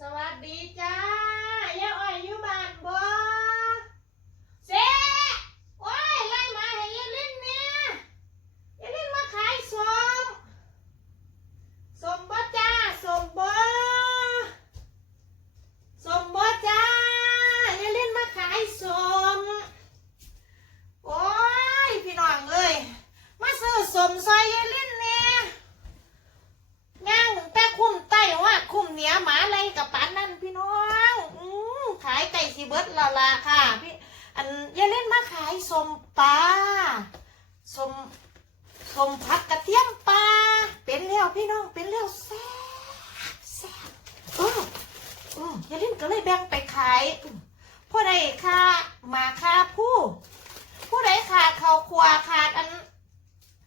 สวัสดีจ้าย่าอ้อยอยู่บ้านบ่เซ่โอ้ยไล่มาให้ยายลินเนี่ยยายลินมาขายสมสมบ่จ้าสมบ่สมบ่จ้ายายลินมาขายสมโอ้ยพี่น้องเอ้ยมาซื้อสมซอยยายลินเนี่ย ย่างแต่คุ้มไต้ว่าคุ้มเหนียหมาอะไรกับปานนั่นพี่น้องอืมขายไก่สีเบิร์ดละละค่ะพี่อันอย่าเล่นมาขายสมปลาสมสมผัดกระเทียมปลาเป็นแล้วพี่น้องเป็นแล้วแซ่บแซ่บเออเอออ ยาเล่นก็เลยแบ่งไปขายผู้ใดค่ามาค่าผู้ ผู้ใดขาดเขาวครัวขาดอัน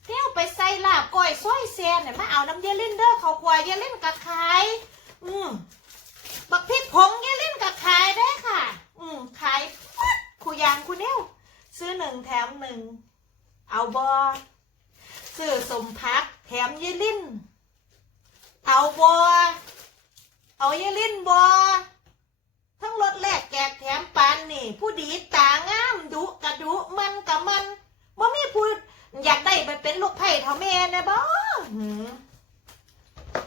เที่ยวไปใส่ลาบก้อยซ้อยแซนเนี่ยมาเอาน้ำเยลินเด้อเขาควายเยลินกับขาย อืมบักพริกผงเยลินกับขายได้ค่ะ อืมขายปั๊ดคูยางคูเนี้ยซื้อหนึ่งแถมหนึ่งเอาบอซื้อสมพักแถมเยลินเอาบอเอาเยลินบอ ทั้งรถแลกแจกแถมปันนี่ ผู้ดีตางามดุกระดุมันกับมันบ่มีผู้อยากได้ไปเป็นลูกไผ่เท่าแม่นะบ่หืม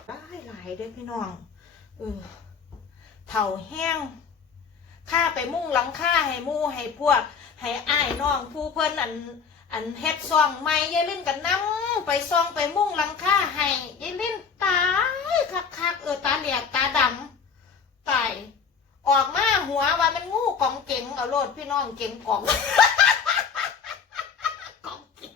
ได้หลายเด้อพี่น้องเออเท่าแห้งข้าไปมุ่งหลังค่าให้มู่ให้พวก ให้อ้ายน้องผู้เพิ่อนอัน อันเฮ็ดซองใหม่ยายลิ้นกันนํไปซองไปมุ่งหลังค่าให้ยายลิ้นตายคักๆเออตาเหลียกตาดำตาย ออกมาหัวว่ามันงูกองเก่งเอาโลดพี่น้องเก่งกอง กองเก่ง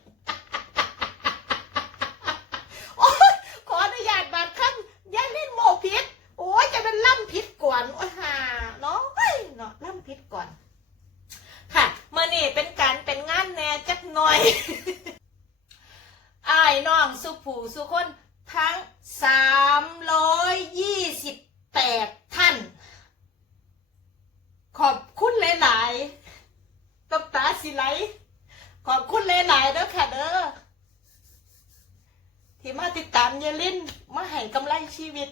โอ๊ยขออนุญาตบาดคำยายลิ้นโมพิษ โอ้ยจะเป็นล่ำพิษก่อน โอ้ยห่าเนาะเฮ้ยเนาะล่ำพิษก่อน ค่ะเมื่อนี่เป็นการเป็นงานแหน่จักหน่อย อ้ายน้องสุผูสุคนทั้งสามร้อยยี่สิบแปดท่าน ขอบคุณหลายๆ ตาสิไหล ขอบคุณหลายๆเด้อค่ะเด้อที่มาติดตามเยลินมาให้กำไรชีวิต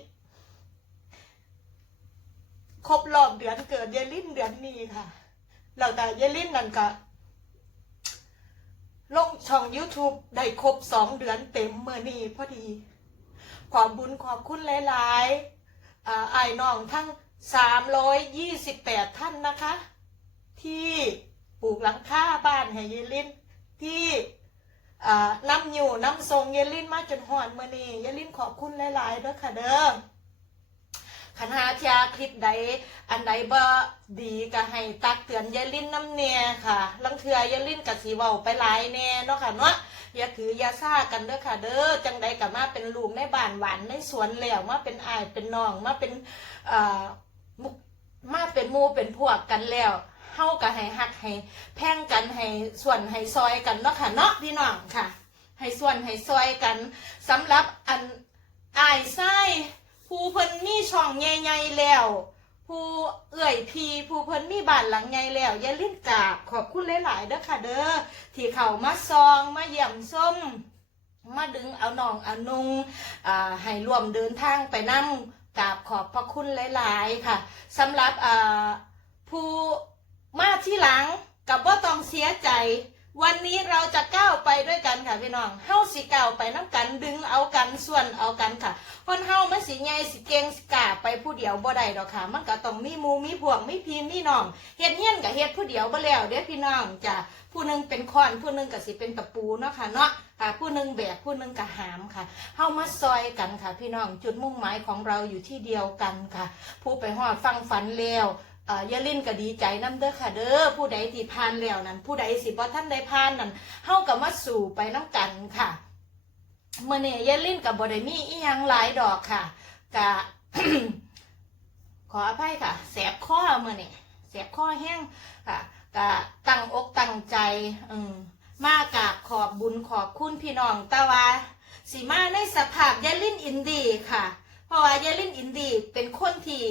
ครบรอบเดือนเกิดเยลินเดือนนี้ค่ะแล้วแต่เยลินนั่นก็ลงช่อง YouTube ได้ครบสองเดือนเต็มเมื่อนี้พอดี ขอบบุญขอบคุณหลายๆอ่าไอ้น้องทั้งสามร้อยยี่สิบแปดท่านนะคะ ที่ ปลูกหลังคาบ้านให้เยลินที่น้ำอยู่น้ำทรงเยลินมาจนหอดมื่อนี้เยลินขอบคุณหลายๆเด้อค่ะเด้อขันหาเทียคลิปใดอันใดบ่ดีก็ให้ตักเตือนเยลินน้ำเนียค่ะ ลังเทือเยลินกับสีเว้าไปหลายแน่เนาะค่ะเนาะอย่าถืออย่าซ่ากันเด้อค่ะเด้อจังใดกับมาเป็นลูกในบ้านหวานในสวนแล้วมาเป็นอายเป็นน้องมาเป็นอ่ามุกมาเป็นมูเป็นพวกกันแล้ว เฮาก็ให้ฮักให้แพ่งกันให้ส่วนให้ซอยกันเนาะค่ะเนาะพี่น้องค่ะ ให้ส่วนให้ซอยกันสำหรับอันอายไส้ผู้เพิ่นมีช่องใหญ่ๆแล้ว ผู้เอื่อยพีผู้เพิ่นมีบ้านหลังใหญ่แล้วอย่าลืมกราบขอบคุณหลายๆเด้อค่ะเด้อที่เข้ามาซองมาเยี่ยมส้มมาดึงเอาน้องอานุงอ่าให้ร่วมเดินทางไปนํกราบขอบพระคุณหลาย ๆ ค่ะสำหรับผู้ มาที่หลังกับว่าต้องเสียใจ วันนี้เราจะก้าวไปด้วยกันค่ะพี่น้องเฮาสิก้าวไปน้ำกันดึงเอากันส่วนเอากันค่ะคนเฮามันสิใหญ่สิเก่งสิกาไปผู้เดียวบ่ได้ดอกค่ะ มันก็ต้องมีมูมีพวกมีพี่มีน้องเฮ็ดเฮียนกับเฮ็ดผู้เดียวบ่แล้วเด้อพี่น้องจ้ะผู้หนึงเป็นค้อนผู้หนึงก็สิเป็นตะปูเนาะค่ะเนาะค่ะผู้หนึงแบกผู้หนึงก็หามค่ะเฮามาซอยกันค่ะ พี่น้องจุดมุ่งหมายของเราอยู่ที่เดียวกันค่ะ ผู้ไปฮอดฟังฝันแล้ว เอ่อย่าลิ้นก็ดีใจน้ำเด้อค่ะเด้อผู้ใดที่ผ่านแล้วนั้น ผู้ใดสิบ่ท่านได้ผ่านนั้นเฮาก็มาสู่ไปน้ำกันค่ะเมื่อนี้ย่าลิ้นกับบ่ได้มีอีหยังหลายดอกค่ะกะขออภัยค่ะ แสบคอเมื่อนี้แสบคอแห้งค่ะกะตั้งอกตั้งใจอืมมากราบขอบบุญขอบคุณพี่น้องตะวาสีมาในสภาพยาลินอินดีค่ะ เพราะว่ายาลินอินดีเป็นคนที่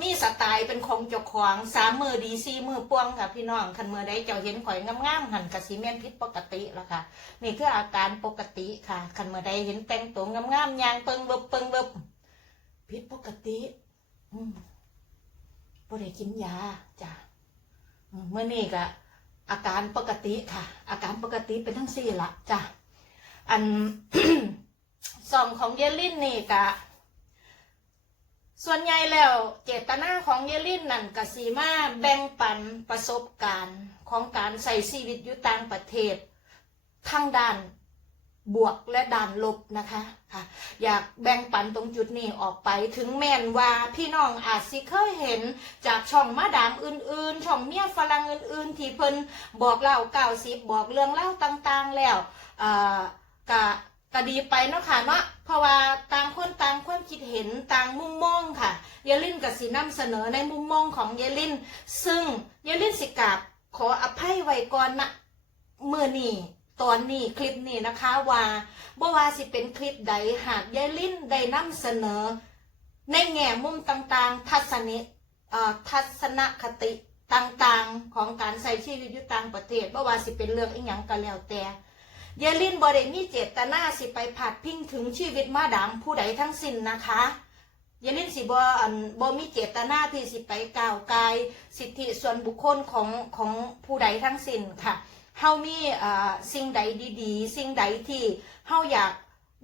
มีสไตล์เป็นของเจ้าของสามมือดีซี่มือป้วงค่ะพี่น้องคันมือใดเจ้าเห็นข่อยงามๆหันกระสีเมียนพิษปกติแล้วค่ะ นี่คืออาการปกติค่ะคันมือใดเห็นแต่งตัวงามๆยางเปิงเบิบเปิงเบิบผิดปกติ อืมบ่ได้กินยาจ้ะเมื่อนี้ก็อาการปกติค่ะ อาการปกติเป็นทั้งสี่ละจ้ะอันซองของเยลลินนี่กะ ส่วนใหญ่แล้วเจตนาของเยลินนั่นกสีมาแบ่งปันประสบการณ์ของการใส่ชีวิตอยู่ต่างประเทศทั้งด้านบวกและด้านลบนะคะค่ะ อยากแบ่งปันตรงจุดนี้ออกไปถึงแม่นว่าพี่น้องอาจสิเคยเห็นจากช่องมาดามอื่นๆ ช่องเมียฝรั่งอื่นๆ ที่เพิ่นบอกเล่าเก้าสิบบอกเรื่องเล่าต่างๆแล้วอ่อกะ กะดีไปเนาะค่ะเนาะเพราะว่าต่างคนต่างความคิดเห็นต่างมุมมองค่ะเยลินกับสีนำเสนอในมุมมองของเยลิน ซึ่งเยลินสิกาบขออภัยไว้ก่อนนะเมื่อนี้ตอนนี้คลิปนี้นะคะว่าบ่ว่าสิเป็นคลิปใดหากยายลินได้นำเสนอ ในแง่มุมต่างๆ ทัศนิทัศนคติต่างๆ ของการใช้ชีวิตอยู่ต่างประเทศบ่ว่าสิเป็นเรื่องอีหยังก็แล้วแต่ ยายลินบ่ได้มีเจตนาสิไปผาดพิงถึงชีวิตมาดามผู้ใดทั้งสิ้นนะคะยายลินสิบอันบ่มีเจตนาที่สิไปก้าวกายสิทธิส่วนบุคคลของของผู้ใดทั้งสิ้นค่ะเฮามีอ่อสิ่งใดดีๆ สิ่งใดที่เฮาอยาก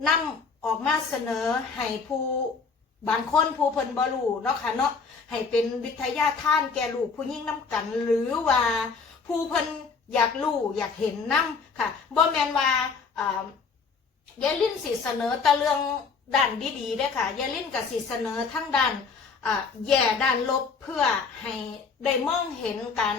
นำออกมาเสนอให้ผู้บางคนผู้เพิ่นบ่รู้เนาะค่ะเนาะให้เป็นวิทยาท่านแก่ลูกผู้ยิ่งน้ำกัน หรือว่าผู้เพิ่น อยากรู้อยากเห็นนํค่ะบ่แมนว่าเอ่อยายลินสิเสนอต่เรื่องด้านดีๆด้อค่ะยายลินก็สิเสนอทั้งด้านแย่ด้านลบเพื่อให้ได้มองเห็นกัน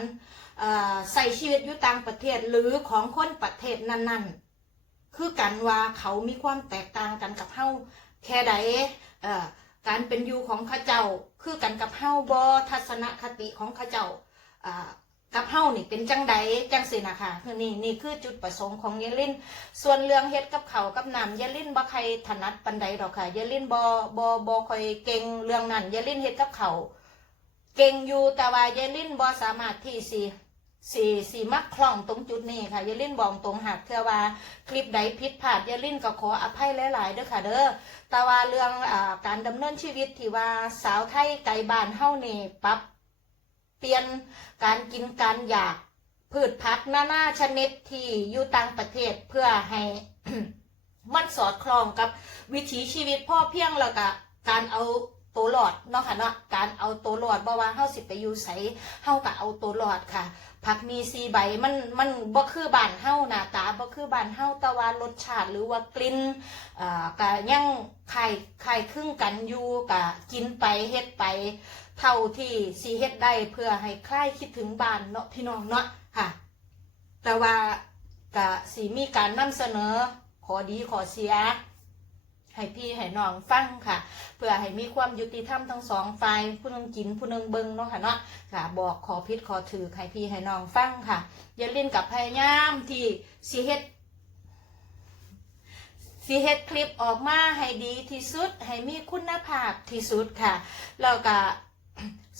ใส่ชีวิตอยู่ต่างประเทศหรือของคนประเทศนั้นๆ คือกันว่าเขามีความแตกต่างกันกับเฮาแค่ใดการเป็นอยู่ของข้าเจ้า คือกันกับเฮาบอทัศนคติของข้าเจ้าอ่า กับเฮานี่เป็นจังใดจังสินะคะคือนี่นี่คือจุดประสงค์ของเยลิน ส่วนเรื่องเฮ็ดกับเขากับน้ำเยลินบ่ใครถนัดปันใดดอกค่ะเยลินบ่บ่บ่ค่อยเก่งเรื่องนั้นเยลินเฮ็ดกับเขาเก่งอยู่แต่ว่าเยลินบ่สามารถที่สิสี่สี่มักคล่องตรงจุดนี้ค่ะอยาลินบอกตรงหากเทือว่าคลิปใดผิดพลาดอยาลินก็ขออภัยหลายๆเด้อค่ะเด้อแต่ว่าเรื่องอการดำเนินชีวิตที่ว่าสาวไทยไกลบ้านเฮานี่ปรับ เปลี่ยนการกินการอยากพืชผักนานาชนิดที่อยู่ต่างประเทศเพื่อให้มันสอดคล้องกับวิถีชีวิตพ่อเพียงแล้วก็การเอาตัวรอดเนาะค่ะเนาะการเอาตัวรอดบ่ว่าเฮาสิไปอยู่ไสเฮาก็เอาตัวรอดค่ะ ผักมีสีใบมันมันบ่คือบ้านเฮาหน้าตาบ่คือบ้านเฮาแต่ว่ารสชาติหรือว่ากลิ่นอ่าก็ยังคล้ายคายคลึงกันอยู่ก็กินไปเฮ็ดไป เท่าที่สิเฮ็ดได้เพื่อให้คลายคิดถึงบ้านเนาะพี่น้องเนาะค่ะ แต่ว่าก็สิมีการนำเสนอ ขอดีขอเสีย ให้พี่ให้น้องฟังค่ะ เพื่อให้มีความยุติธรรมทั้งสองฝ่ายผู้นึงกินผู้นึงเบิงเนาะค่ะเนาะค่ะ บอกขอพิษขอถือให้พี่ให้น้องฟังค่ะ อย่าเล่นกับพยายามที่สิเฮ็ดสิเฮ็ดคลิปออกมาให้ดีที่สุด ให้มีคุณภาพที่สุดค่ะ แล้วก็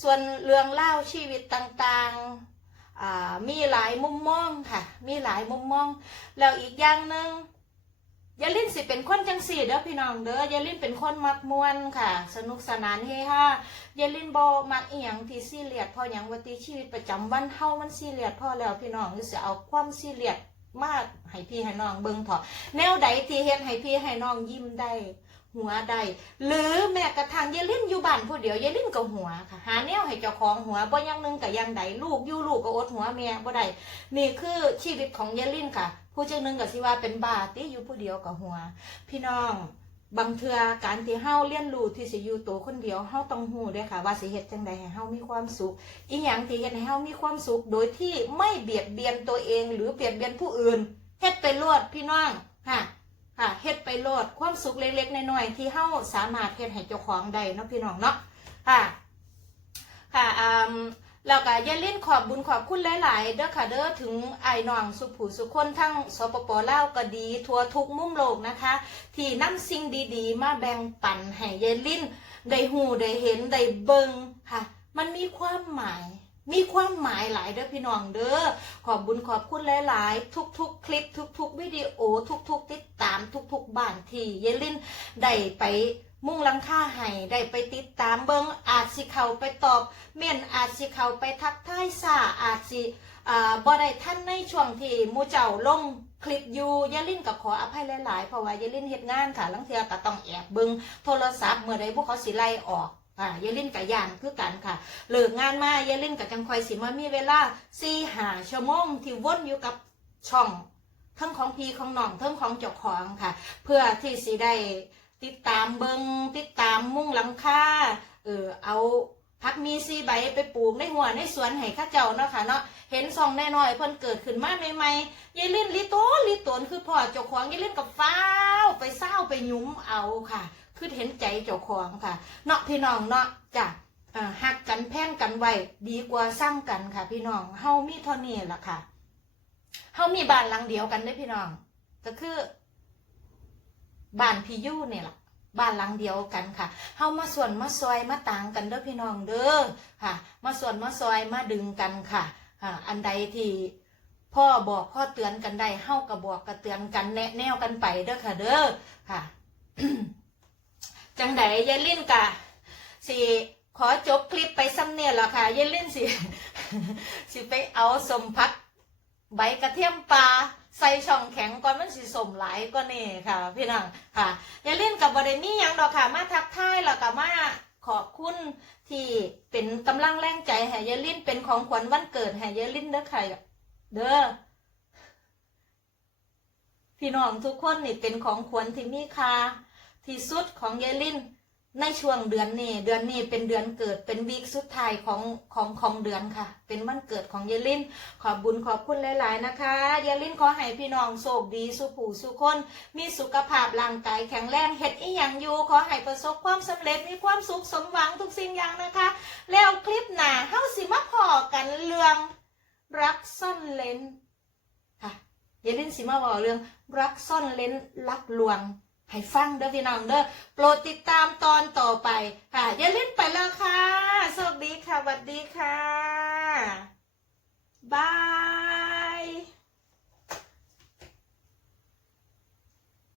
ส่วนเรื่องเล่าชีวิตต่างๆ มีหลายมุมมองค่ะ มีหลายมุมมอง แล้วอีกอย่างหนึ่งยาลินสิเป็นคนจังสี่เด้อพี่น้องเด้อยาลินเป็นคนมักมวนค่ะ สนุกสนานเฮฮายาลินบ่มักเอียงที่ซีเรียสพอหยังว่าติชีวิตประจำวันเฮามันซีเรียสพอแล้วพี่น้องสิเอาความซีเรียส มาให้พี่ให้น้องเบิ่งเถอะแนวใดที่เห็นให้พี่ให้น้องยิ้มได้ หัวได้หรือแม้กระทั่งยายลินอยู่บ้านผู้เดียวยายลินก็หัวค่ะ หาแนวให้เจ้าของหัวบ่ยังหนึงก็อยังใดลูกอยู่ลูกก็อดหัวแม่บ่ได้นี่คือชีวิตของยายลินค่ะ ผู้เจ้าหนึงก็สิว่าเป็นบาติอยู่ผู้เดียวกับหัว พี่น้อง บางเทื่อการที่เฮาเรียนรู้ที่สิอยู่ตัวคนเดียวเฮาต้องฮู้ด้วยค่ะ ว่าสิเฮ็ดจังใดให้เฮามีความสุข อีหยังที่เฮ็ดให้เฮามีความสุข โดยที่ไม่เบียดเบียนตัวเอง หรือเบียดเบียนผู้อื่นเฮ็ดไปโลดพี่น้องค่ะค่ะเฮ็ดไปโลดความสุขเล็กๆน้อยๆที่เฮาสามารถเฮ็ดให้เจ้าของได้เนาะพี่น้องเนาะค่ะค่ะอืม แล้วก็อย่าลืมขอบบุญขอบคุณหลาย ๆ เด้อค่ะเด้อถึงไอ้น้องสุผู้สุคนทั้งสปปลาวก็ดีทั่วทุกมุมโลกนะคะ ที่นำสิ่งดี ๆ มาแบ่งปันให้ยายลิ้นได้หูได้เห็นได้เบิงค่ะ มันมีความหมาย มีความหมายหลายเด้อพี่น้องเด้อขอบบุญขอบคุณหลาย ๆ ทุก ๆ คลิป ทุก ๆ วิดีโอทุก ๆ ติดตามทุก ๆ บ้านที่ยายลิ้นได้ไป มุ่งลังค่าให้ได้ไปติดตามเบิงอาจสิเขาไปตอบ เม่นอาจสิเขาไปทักทายซาอาจสิอ่าบ่ได้ท่านในช่วงที่มูเจ้าลงคลิปอยู่ยาลินก็ขออภัยหลายๆ เพราะว่ายาลินเฮ็ดงานค่ะลังเทือก็ต้องแอบเบิงโทรศัพท์เมื่อใดพวกเขาสิไล่ออกอ่ายาลินกับยานคือกันค่ะเลิกงานมายาลินกับจังคอยสิมามีเวลาสี่หาชั่วโมงที่วนอยู่กับช่องทั้งของพีของน้องทั้งของเจ้าของค่ะ เพื่อที่สิได้ ติดตามเบิงติดตามมุ่งหลังคาเออเอาพักมีซีใบไปปลูกในหัวในสวนให้ข้าเจ้าเนาะค่ะเนาะเห็นซองแน่นอยเพิ่นเกิดขึ้นมาใหม่ๆยายลิ่นลิโตลิโตนคือพ่อเจ้าของยายลิ่นกับฟ้าวไปเศร้าไปยุ้มเอาค่ะ คือเห็นใจเจ้าของค่ะ เนาะพี่น้องเนาะจ้ะหักกันแพ่งกันไว้ดีกว่าสร้างกันค่ะ พี่น้องเฮามีเท่านี้ล่ะค่ะเฮามีบ้านหลังเดียวกันเด้พี่น้องก็คือ บ้านพี่ยู่เนี่ยล่ะบ้านหลังเดียวกันค่ะ เฮามาส่วนมาซอยมาต่างกันเด้อพี่น้องเด้อค่ะ มาส่วนมาซอยมาดึงกันค่ะอ่าอันใดที่พ่อบอกพ่อเตือนกันได้ เฮาก็บอกก็เตือนกันแนะแนวกันไปเด้อค่ะ เด้อค่ะ จังใดยายลินกะสิขอจบคลิปไปซ้ำเนี่ยล้วค่ะยายลินสิ สิไปเอาสมพัก ใบกระเทียมปลาใส่ช่องแข็งก่อนมันสิสมหลายก็นี่ค่ะ พี่น้องค่ะ อย่าเล่นกับบริมีหยังดอกค่ะ มาทักทายแล้วก็มาขอบคุณที่เป็นกำลังแรงใจให้ยาลินเป็นของขวัญวันเกิดให้ยาลินเด้อค่ะเด้อพี่น้องทุกคนนี่เป็นของขวัญที่มีค่าที่สุดของยาลิน ในช่วงเดือนนี้ เดือนนี้เป็นเดือนเกิดเป็นวีคสุดท้ายของของของเดือนค่ะ เป็นวันเกิดของยายลิน ขอบุญขอบคุณหลาย ๆ นะคะเยลินขอให้พี่น้องโชคดีสุขผู้สุขคน มีสุขภาพร่างกายแข็งแรงเฮ็ดอีหยังอยู่ขอให้ประสบความสำเร็จมีความสุขสมหวังทุกสิ่งอย่างนะคะ แล้วคลิปหน้าเฮาสิมาพอกันเรื่องรักซ่อนเลนค่ะเยลินสิมาบอกเรื่องรักซ่อนเลนลักลวง ให้ฟังเด้อพี่น้องเด้อโปรดติดตามตอนต่อไปค่ะ อย่าลืมไปเลยค่ะสวัสดีค่ะสวัสดีค่ะ บาย